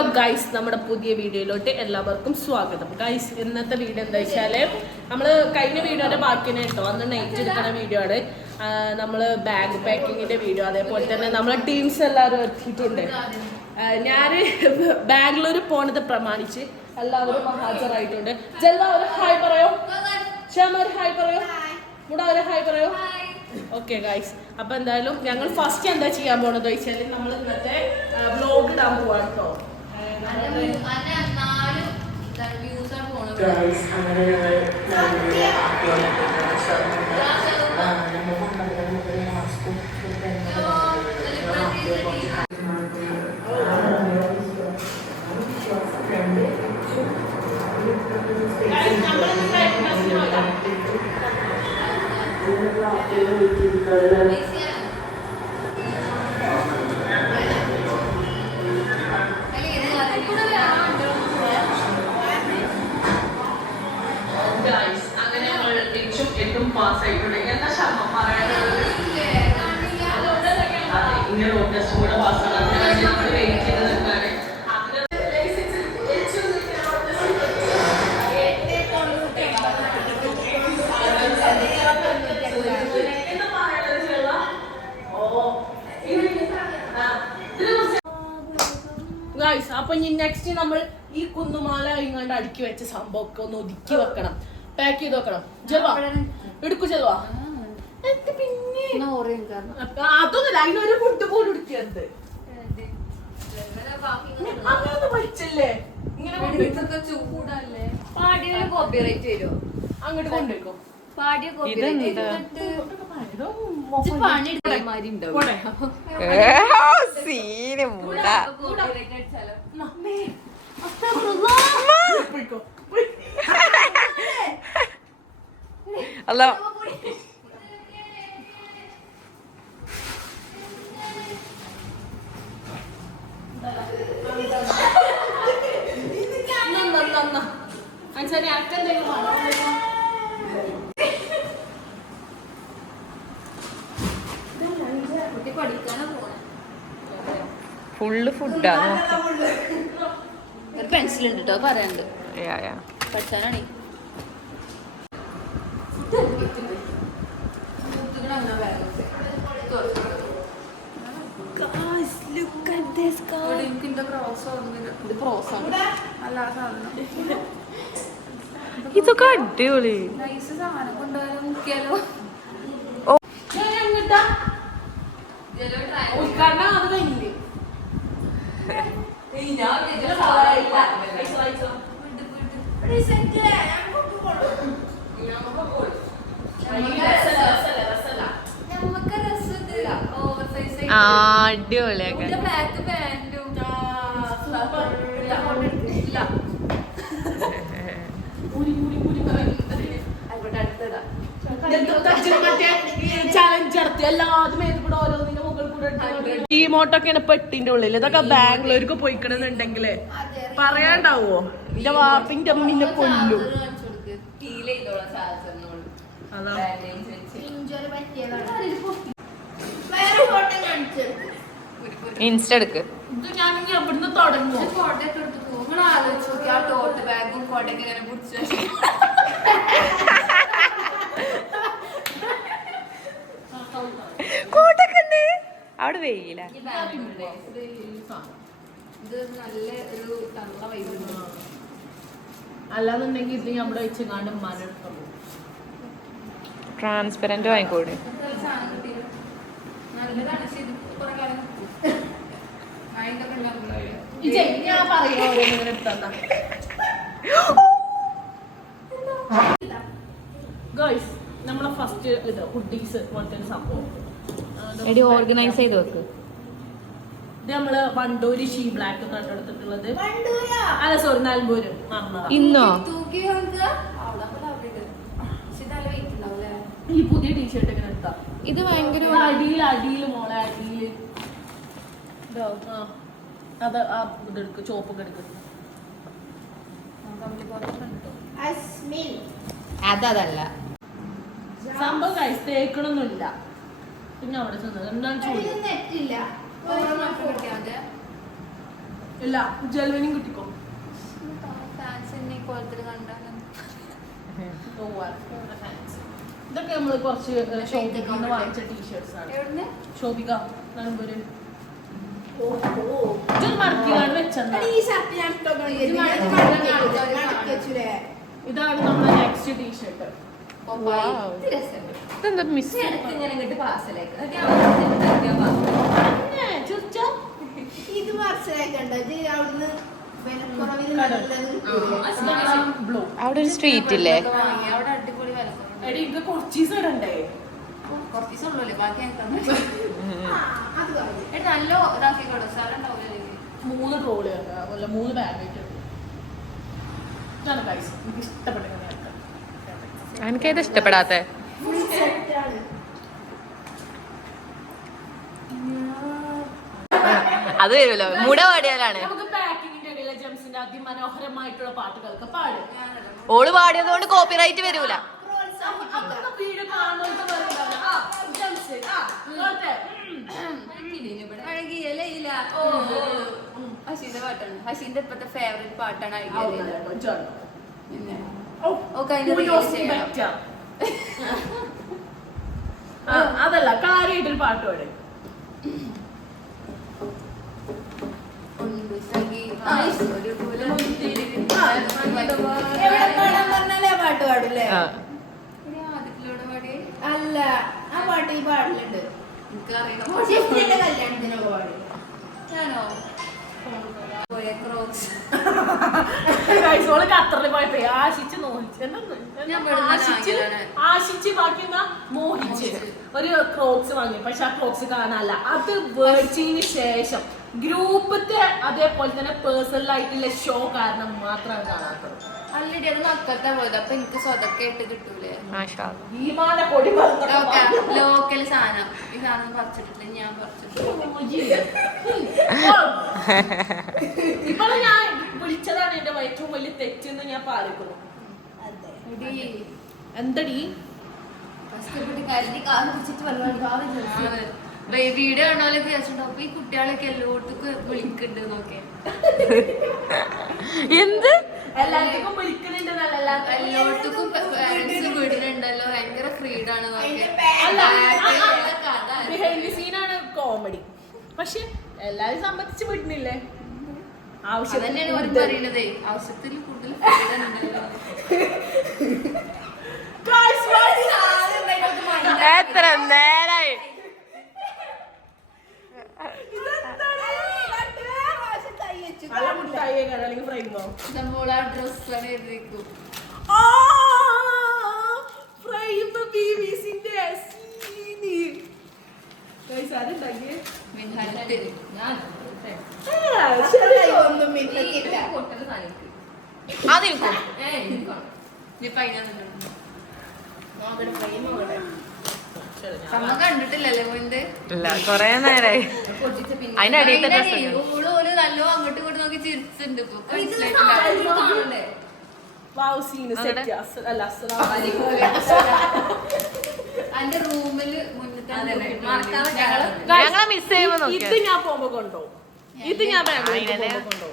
Hello guys, നമ്മുടെ പുതിയ വീഡിയോയിലോട്ട് എല്ലാവർക്കും സ്വാഗതം. ഗൈസ്, ഇന്നത്തെ വീഡിയോ എന്താ വെച്ചാല് നമ്മള് കഴിഞ്ഞ വീഡിയോയുടെ ബാക്കിയാണ് കേട്ടോ. അന്ന് നൈറ്റ് എടുക്കുന്ന വീഡിയോ ആണ്. നമ്മള് ബാഗ് പാക്കിങ്ങിന്റെ വീഡിയോ, അതേപോലെ തന്നെ നമ്മളെ ടീംസ് എല്ലാവരും എത്തിയിട്ടുണ്ട്. ഞാന് ബാംഗ്ലൂർ പോണത് പ്രമാണിച്ച് എല്ലാവരും ഹാജരായിട്ടുണ്ട്. ജല്ല ഒരു ഹായ് പറയോ, ക്ഷമ ഒരു ഹായ് പറയോ, മുട ഒരു ഹായ് പറയോ. ഓക്കെ ഗൈസ്, അപ്പൊ എന്തായാലും ഞങ്ങൾ ഫസ്റ്റ് എന്താ ചെയ്യാൻ പോണത് വെച്ചാല് നമ്മൾ ഇന്നത്തെ വ്ലോഗ് ഇടാൻ പോവാണ് കേട്ടോ. അപ്പൊ ഇനി നെക്സ്റ്റ് നമ്മൾ ഈ കുന്നുമാല ഇങ്ങാണ്ട് അടുക്കി വെച്ച സംഭവമൊക്കെ ഒന്ന് ഒതുക്കി വെക്കണം, പാക്ക് ചെയ്ത് വെക്കണം. ജൽവാ എടുക്കു, ജൽവാ പിന്നെ അതൊന്നുമില്ല, അതിനൊരു ഫുഡ് പോലും എടുക്കരുത്. അങ്ങനൊന്നും പഠിച്ചല്ലേ, ഇങ്ങനെ ചൂടല്ലേ. പാടിയ കോപ്പിറൈറ്റ് വരുമോ? അങ്ങോട്ട് കൊണ്ടുവയ്ക്കോ. പാടിയ കോപ്പിറൈറ്റ് അല്ല ഫുള്ള് ഫുഡാ. ഒരു പെൻസിൽ ഉണ്ട് കേട്ടോ, പറയാണ്ട് പഠിച്ചാനാണ്. ഇതൊക്കെ അടിപൊളി. അടിപൊളിയൊക്കെ ഈ മോട്ടൊക്കെ പെട്ടിന്റെ ഉള്ളിൽ. ഇതൊക്കെ ബാംഗ്ലൂർക്ക് പോയിക്കണെന്നുണ്ടെങ്കിലേ പറയാണ്ടാവോ, എന്റെ വാപ്പിന്റെ അമ്മിനെ കൊല്ലും. അതാ ഇൻസ്റ്റ എടുക്ക്. ഇത് ഞാനെങ്കിൽ എവിടുന്ന് തുടങ്ങും. കോട്ടൊക്കെ അവിടെ വെയില. അല്ലാന്നുണ്ടെങ്കിൽ ഇത് നമ്മുടെ വെച്ചെങ്ങാണ്ട് മനെടുത്തു. ട്രാൻസ്പെറന്റ് വാങ്ങിക്കോട്. ഞാൻ പറയാ ഗൈസ്, നമ്മളെ ഫസ്റ്റ് ഇത് ഹുഡീസ് പോലത്തെ ഒരു സംഭവം ഓർഗനൈസ് ചെയ്ത് വെക്ക്. ഇത് നമ്മള് വണ്ടൂര് ഷീ ബ്ലാക്ക് കണ്ടെടുത്തിട്ടുള്ളത്. അല്ല സോറി, നൽമ്പൂര്. ഇന്നോ ഈ പുതിയ ടീഷർട്ട് ഇങ്ങനെ എടുത്താ ഇത് ഭയങ്കര അടിയിൽ മോളെ അടിയില് അത് ആ ഇതെടുക്ക്, ചോപ്പൊക്കെ എടുക്ക്. അതല്ല സംഭവം കഴിച്ച് തേക്കണൊന്നുമില്ല. പിന്നെ അവിടെ ചെന്നത് എന്താണ് ചോദിച്ചത്? ഇല്ല ജൽവനും കിട്ടിക്കോ. ഇതൊക്കെ നമ്മള് കുറച്ച് ഷോപ്പിൽ വാങ്ങിച്ച ടീഷർട്സ് ആണ്. ഷോപ്പിക നമ്പര് മടക്കിലാണ് വെച്ചത്. ഇതാണ് നമ്മുടെ നെക്സ്റ്റ് ടീഷർട്ട്. ഇതെന്താ മിസ് ഇത് പാർസലാക്കണ്ട അവിടുന്ന് ബ്ലൂ. അവിടെ ഒരു സ്ട്രീറ്റ് ഇല്ലേ? അവിടെ അടിപൊളി വില എടി ഇത് കുറച്ചീസ് ഇടണ്ടേ? കുറച്ച് ദിവസം ഉള്ളൂല്ലേ ബാക്കി നല്ല ഇതാക്കിക്കോളൂ സ്ഥലം ഉണ്ടാവില്ലേ. 3 ട്രോളി അല്ല 3 ബാഗ് ആയിട്ട് ഇതാണ് ഗൈസ്. എനിക്ക് ഇഷ്ടപ്പെട്ട എനിക്കേത് ഇഷ്ടപ്പെടാത്ത അത് വരുമല്ലോ മുട പാടിയാലാണ്. നമുക്ക് പാക്കിങ്ങിന്റെ ഇടയിലെ ജംസിന്റെ അതിമനോഹരമായിട്ടുള്ള പാട്ടുകൾക്ക് പാടും. ഓള് പാടിയത് കൊണ്ട് കോപ്പിറൈറ്റ് വരൂല. വീഡിയോ കാണുന്നവർക്ക് പറയുന്നുണ്ടാവില്ല. ആ ജംസ് ആ ഇങ്ങോട്ട്. ഹസീന്റെ പാട്ടാണ്. ഹസീന്റെ ഇപ്പത്തെ ഫേവറേറ്റ് പാട്ടാണ് അതല്ല കാര്യമായിട്ടൊരു പാട്ട് പാട്. പാട്ട് പാടില്ലേ? ആദ്യത്തിലൂടെ പാടി അല്ല ആ പാട്ട് ഈ പാടിലുണ്ട്. എനിക്കറിയാം. കല്യാണത്തിനൊക്കെ പാടി. ഞാനോ ക്രോക്സ് ഖത്തറിൽ പോയപ്പോ ആശിച്ച് ആശിച്ച് ബാക്കി മോഹിച്ച് ഒരു ക്രോക്സ് വാങ്ങി. പക്ഷെ ആ ക്രോക്സ് കാണാനല്ല, അത് മേടിച്ചതിന് ശേഷം ഗ്രൂപ്പത്തെ അതേപോലെ തന്നെ പേഴ്സണൽ ആയിട്ടുള്ള ഷോ കാരണം മാത്രമാണ് കാണാത്തത്. അല്ലടി അത് മക്കത്തെ പോയത്. അപ്പൊ എനിക്ക് സ്വതൊക്കെ ആയിട്ട് കിട്ടൂലേ. വിമാന കൊടി ലോക്കൽ സാധനം. ഈ സാധനം പറിച്ചിട്ടില്ല, ഞാൻ പറിച്ചിട്ടില്ല. ഇപ്പോൾ ഞാൻ വിളിച്ചതാണ് എന്റെ ഏറ്റവും വലിയ തെറ്റെന്ന് ഞാൻ പാലിക്കുന്നു. എന്തടി കഷ്ടപ്പെട്ട് കരുതി കാല് പിടിച്ചിട്ട് വീഡിയോ കാണാനൊക്കെ വിചാരിച്ചിട്ടുണ്ടോ? അപ്പൊ ഈ കുട്ടികളൊക്കെ എല്ലായിടത്തും വിളിക്കുന്നുണ്ട് നോക്കെ. എന്ത് എല്ലാവർക്കും വിളിക്കുന്നുണ്ടെന്നല്ല, എല്ലായിടത്തും പാരന്റ്സ് വിടുന്നുണ്ടല്ലോ. ഭയങ്കര ഫ്രീഡാണ് നോക്കെ. ബിഹൈൻഡ് സീനാണ് കോമഡി. പക്ഷെ എല്ലാരും സമ്മതിച്ച് വിടുന്നില്ലേ? ആവശ്യം തന്നെയാണ് ഓര് പറയുന്നതേ. ആവശ്യത്തിൽ കൂടുതൽ ഫ്രീഡം ഉണ്ടല്ലോ. എത്ര നേരായി നമ്മളാ ഡ്രസ്സാണ് എഴുതിക്കും. ഒന്നും മിന്നില്ല. അതെനിക്കും അമ്മ കണ്ടിട്ടില്ലല്ലേ പോയിന്റ്. ഇല്ല കൊറേ നേരായി. അതിനടിയത്തെ ഓള് നല്ലോ അങ്ങോട്ടും ഇങ്ങോട്ടും നോക്കി ചിരിച്ചിട്ടുണ്ട്. ഇപ്പൊ എന്റെ റൂമില് ഞങ്ങളെ മിസ് ചെയ്യുമ്പോ ഇത് ഞാൻ പോകുമ്പോ കൊണ്ടോ, ഇത് ഞാൻ കൊണ്ടോ.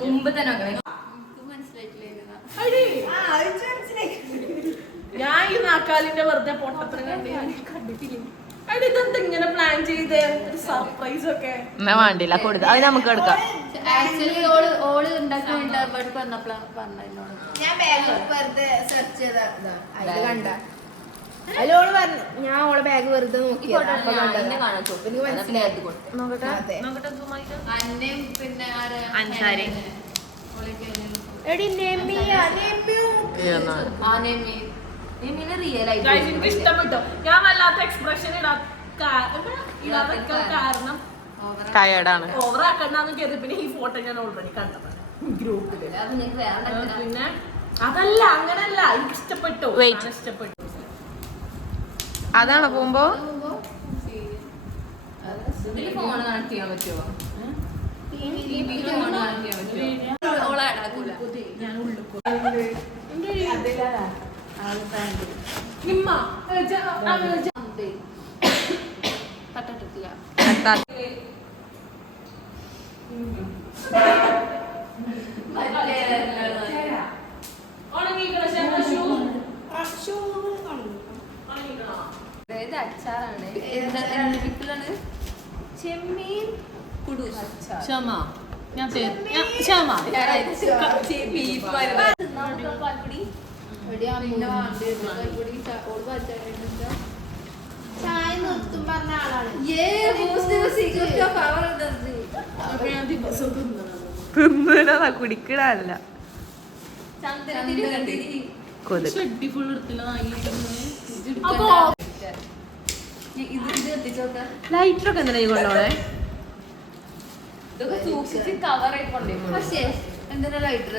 മുമ്പ് തന്നെ മനസ്സിലായിട്ടില്ല. ഞാൻ ഈ നാക്കാലിന്റെ വെറുതെ പൊട്ടത്ര കണ്ടിട്ടില്ല. ഇതെന്താ ഇങ്ങനെ പ്ലാൻ ചെയ്ത് സർപ്രൈസ് ഒക്കെ? എന്നാ വേണ്ടില്ല കൊടുത്ത അത് നമുക്ക് എടുക്കാം. ആക്ച്വലി ഓള് ഉണ്ടാക്കാൻ വേണ്ടി അവിടെ പറഞ്ഞപ്പോഴാ പറഞ്ഞോട്. ഞാൻ ബാഗ് വെറുതെ സെർച്ച് ചെയ്ത കണ്ട അതിലോള് പറഞ്ഞു. ഞാൻ ഓളെ ബാഗ് വെറുതെ നോക്കി അന്നയും പിന്നെ അൻസാരി റിയൽ ആയിട്ട് എനിക്ക് ഇഷ്ടപ്പെട്ടു. ഞാൻ വല്ലാത്ത എക്സ്പ്രഷൻ ഇടാതെ കാരണം ടയേർഡാണ്. ഓവറാക്കണ്ടെന്ന് കരുതി. പിന്നെ ഈ ഫോട്ടോ ഞാൻ ഓൾറെഡി കണ്ടതാണ് ഗ്രൂപ്പില്. പിന്നെ അതല്ല അങ്ങനല്ല, എനിക്ക് ഇഷ്ടപ്പെട്ടു. ഇഷ്ടപ്പെട്ടു. അതാണ് പോകുമ്പോ ഫോൺ കണക്ട് ചെയ്യാൻ പറ്റുമോ? ഫോൺ കണക്ട് ചെയ്യാൻ പറ്റുമോ? ഓളെ അടാക്കൂല. ഞാൻ ഉള്ളിൽ തട്ടിട്ടില്ല. ഉണങ്ങിക്കണോ ഷമ ഷൂ? ഇത് അച്ചാറാണ്. എന്ത് വിത്തിലാണ്? ചെമ്മീൻ കുടൂസ് അച്ചാർ. ഷമ ഞാൻ ഷമ ബീഫ് പാൽപ്പൊടി. പിന്നെ ചായ നിർത്തും പറഞ്ഞ ആളാണ്. തിന്നണതാ കുടിക്കണല്ല കൊതുക്. ഷെഡി ഫുൾ എടുത്തില്ല ഇത് എത്തിച്ചോക്ക. ലൈറ്റർ ഒക്കെ എന്തിനാ കൊണ്ടോളെ? ഇതൊക്കെ സൂക്ഷിച്ച് കവറായി കൊണ്ടേ. പക്ഷേ എന്തിനാ ലൈറ്റർ?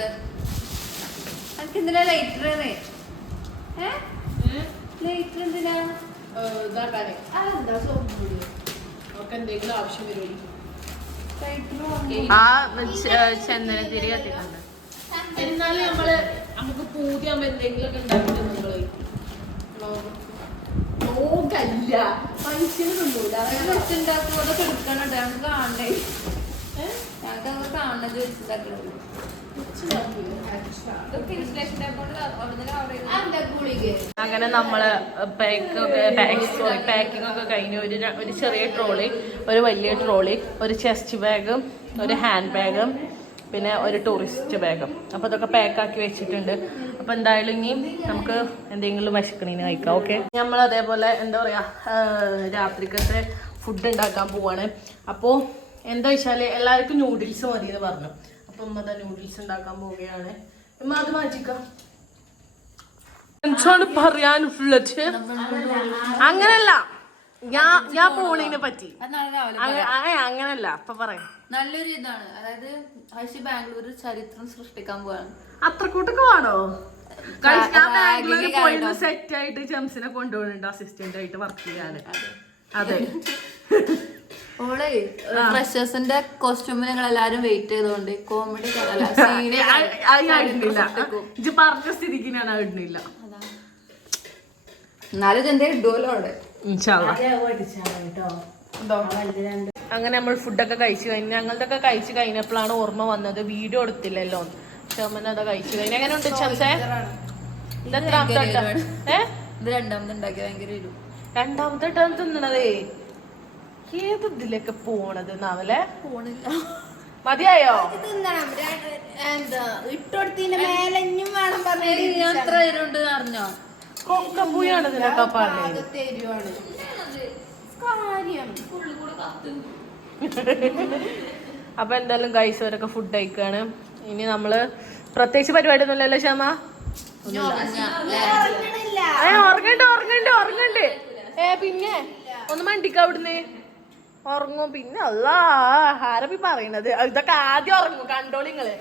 എനിക്ക് എന്തിനാ ലൈറ്റർ? ലൈറ്റർ എന്തിനാ? ഇതാക്കാനേ അതെന്താ സോപ്പ് നമുക്ക് എന്തെങ്കിലും ആവശ്യം വരുമായിരിക്കും. ആ ചന്ദനത്തിരി കത്തിട്ടുണ്ട്. എന്നാലും നമുക്ക് പൂതിയാകുമ്പോ എന്തെങ്കിലുമൊക്കെ ഉണ്ടാക്കില്ല നിങ്ങള് നോക്കല്ല മനുഷ്യന് തിന്നൂല. വെച്ചുണ്ടാക്കുമ്പോ അതൊക്കെ എടുക്കണം. ഞങ്ങൾക്ക് കാണണ്ടേ? ഞങ്ങൾക്ക് അത് കാണുന്നത് വെച്ചുണ്ടാക്കണത്. ഇതൊക്കെ ഇൻസ്റ്റലേഷൻ അതെന്താ ഗുളിക അങ്ങനെ നമ്മള് പാക്കിംഗ് ഒക്കെ കഴിഞ്ഞ് ഒരു ചെറിയ ട്രോളി, ഒരു വലിയ ട്രോളി, ഒരു ചെസ്റ്റ് ബാഗും, ഒരു ഹാൻഡ് ബാഗും, പിന്നെ ഒരു ടൂറിസ്റ്റ് ബാഗും. അപ്പോൾ ഇതൊക്കെ പാക്കാക്കി വെച്ചിട്ടുണ്ട്. അപ്പോൾ എന്തായാലും ഇനി നമുക്ക് എന്തെങ്കിലും വിശക്കണീന് കഴിക്കാം. ഓക്കെ, നമ്മൾ അതേപോലെ എന്താ പറയുക രാത്രിക്കത്തെ ഫുഡ് ഉണ്ടാക്കാൻ പോവാണ്. അപ്പോൾ എന്താ വെച്ചാൽ എല്ലാവർക്കും നൂഡിൽസ് മതി എന്ന് പറഞ്ഞു. അപ്പം ഉമ്മ നൂഡിൽസ് ഉണ്ടാക്കാൻ പോവുകയാണ്. ഉമ്മ അത് മാറ്റിക്കാം. എന്താണ് പറയാനുള്ളത്? അങ്ങനല്ല, ഞാൻ പോണതിനെ പറ്റി അങ്ങനല്ല. അപ്പൊ പറയാം, നല്ലൊരു ഇതാണ്. അതായത് ഹർഷി ബാംഗ്ലൂർ ചരിത്രം സൃഷ്ടിക്കാൻ പോവാണ്. അത്രക്കൂട്ടൊക്കെ വേണോ? ഞാൻ ബാംഗ്ലൂരിൽ പോയിട്ട് സെറ്റ് ആയിട്ട് ജംസിനെ കൊണ്ടുപോകുന്നുണ്ട് അസിസ്റ്റന്റ് ആയിട്ട് വർക്ക് ചെയ്യാന്. അതെ, ഓളെ ഫ്രഷേഴ്സിന്റെ കോസ്റ്റ്യൂമിൽ ഞങ്ങൾ എല്ലാരും വെയിറ്റ് ചെയ്തോണ്ട് കോമഡി ഇജ്ജ് പറഞ്ഞ സ്ഥിതിക്ക് ഞാൻ ഇടുന്നില്ല. എന്നാലും ഇതെന്തേ ഇടുമല്ലോ അവിടെ. അങ്ങനെ നമ്മൾ ഫുഡൊക്കെ കഴിച്ചു കഴിഞ്ഞു. ഞങ്ങളതൊക്കെ കഴിച്ചു കഴിഞ്ഞപ്പോഴാണ് ഓർമ്മ വന്നത് വീഡിയോ എടുത്തില്ലല്ലോ. ഷമനത കഴിച്ചു കഴിഞ്ഞു. എങ്ങനെ ഉണ്ട് ചംസേ? ഇത് രണ്ടാമത് ഉണ്ടാക്കിയ ഭയങ്കര ഒരു രണ്ടാമത്തെ ടേം തിന്നണതേ. ഏത് ഇതിലൊക്കെ പോണത് നാവലെ? പോണില്ല. മതിയായോ? തിന്നണം. എന്താ ഇട്ടൊടുത്തിന്റെ മേലഞ്ഞും വേണം പറഞ്ഞു. എത്ര പേരുണ്ട് അറിഞ്ഞോ? കൊക്കപ്പൂയാണ് ഇതിനൊക്കെ പറഞ്ഞത്. തരുവാണ് കാര്യം. അപ്പൊ എന്തായാലും ഗൈസ് അവരൊക്കെ ഫുഡ് കഴിക്കാണ്. ഇനി നമ്മള് പ്രത്യേകിച്ച് പരിപാടി ഒന്നുമില്ലല്ലോ ക്ഷമ? ഉറങ്ങണ്ട്. പിന്നെ ഒന്ന് മണ്ടിക്ക അവിടുന്ന് ഉറങ്ങും. പിന്നെ അല്ലാ ആരപ്പി പറയണത്? ഇതൊക്കെ ആദ്യം ഉറങ്ങും, കണ്ടോളിങ്ങള്.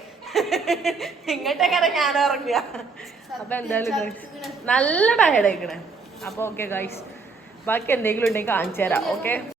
ഇങ്ങോട്ടേക്കാണ് ഞാൻ ഉറങ്ങുക. അപ്പൊ എന്തായാലും നല്ല ടയർഡ് ആയിക്കണേ. അപ്പൊ ഓക്കെ ഗൈസ്, ബാക്കി എന്തെങ്കിലും ഉണ്ടെങ്കിൽ കാണിച്ചു തരാം. ഓക്കെ.